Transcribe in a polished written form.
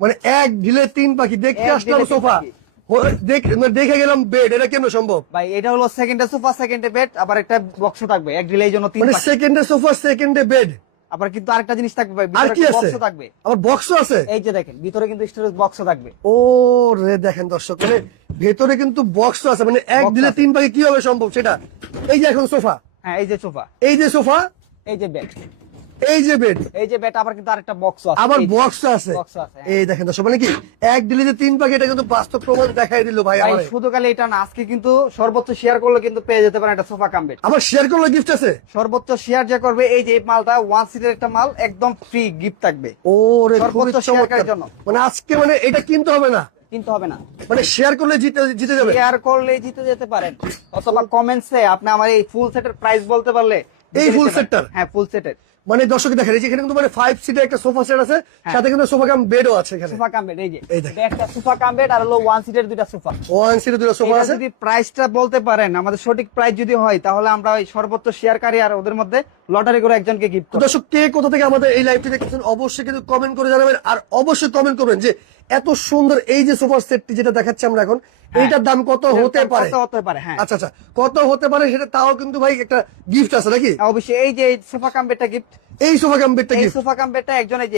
মানে এক ঢিলে তিন পাখি দেখতে এক আসলাম ঢিলে তিন সোফা, পাখি। দেখে গেলাম বেড, এটা কেন সম্ভব? ভাই এটা হলো সেকেন্ডে সোফা, সেকেন্ডে বেড, আবার একটা বক্স থাকবে এক ডিলে, এই জন্য তিন মানে পাখি। সেকেন্ডে সোফা সেকেন্ডে বেড, আবার কিন্তু আরেকটা জিনিস থাকবে ভাই, আর ভিতরে কি আছে? বক্স থাকবে। আবার বক্সও আছে। এই যে দেখেন ভিতরে কিন্তু স্টোরেজ বক্স থাকবে। ও রে, দেখেন দর্শক, মানে ভেতরে কিন্তু বক্স আছে, মানে এক Box দিলে আছে। তিন পাখি কিভাবে সম্ভব সেটা। এই যে এখন সোফা, হ্যাঁ এই যে সোফা, এই যে সোফা, এই যে বেড, এই যে বেড, এই যে বেড, আবার কিন্তু আরেকটা বক্স আছে। আবার এই যে বক্স আছে। box আছে, হ্যাঁ। এই দেখেন দর্শক, মানে কি এক দিলে যে তিন পাখি, এটা কিন্তু বাস্তব প্রমাণ দেখাই দিল ভাই ভাই আমারে। শুধু খালি এটা না, আজকে কিন্তু সর্বোচ্চ শেয়ার করলে কিন্তু পেয়ে যেতে পারেন একটা সোফা কাম বেড। আবার শেয়ার করলে গিফট আছে। সর্বোচ্চ শেয়ার যে করবে, এই যে এই মালটা ওয়ান সিটের একটা মাল, একদম ফ্রি গিফট থাকবে। ও রে, সর্বোচ্চ খুবই শেয়ারকারীর চমৎকার। জন্য। মানে আজকে মানে এটা কিনতে হবে না, কিনতে হবে না, মানে শেয়ার করলে জিতে জিতে যাবে। শেয়ার করলে জিতে যেতে পারেন। অথবা কমেন্টসে আপনি আমার এই ফুল সেটের প্রাইস বলতে পারলে জিতে এই নিতে full পারেন। setটার? হ্যাঁ ফুল সেটের মানে দর্শক দেখেন, এই যে এখানে কিন্তু মানে 5 সিটের একটা সোফা সেট আছে, সাথে কিন্তু সোফা কাম বেডও আছে এখানে। Sofa cum bed. এই যে এই দেখেন। এটা একটা সোফা কাম বেড, আর হলো ওয়ান সিটের দুইটা সোফা। ওয়ান সিটের দুটো সোফা এটা আছে। যদি প্রাইসটা বলতে পারেন, আমাদের সঠিক প্রাইস যদি হয়, তাহলে আমরা ওই সর্বোচ্চ শেয়ারকারী আর ওদের মধ্যে লটারি করে একজনকে গিফট তো করব। দর্শক, কে কোথা থেকে আমাদের এই লাইভটি দেখতেছেন অবশ্যই কিন্তু কমেন্ট করে জানাবেন, আর অবশ্যই কমেন্ট করবেন যে এত সুন্দর এই যে সোফা সেটটি যেটা দেখাচ্ছি আমরা এখন, এইটার দাম কত হতে পারে। কত হতে পারে, হ্যাঁ। আচ্ছা আচ্ছা, কত হতে পারে সেটা, তাও কিন্তু ভাই একটা গিফট আছে নাকি? অবশ্যই এই যে সোফা কাম বেডটা গিফট, এই সোফা কাম বেডটা এই গিফট। সোফা কাম বেডটা একজন এই যে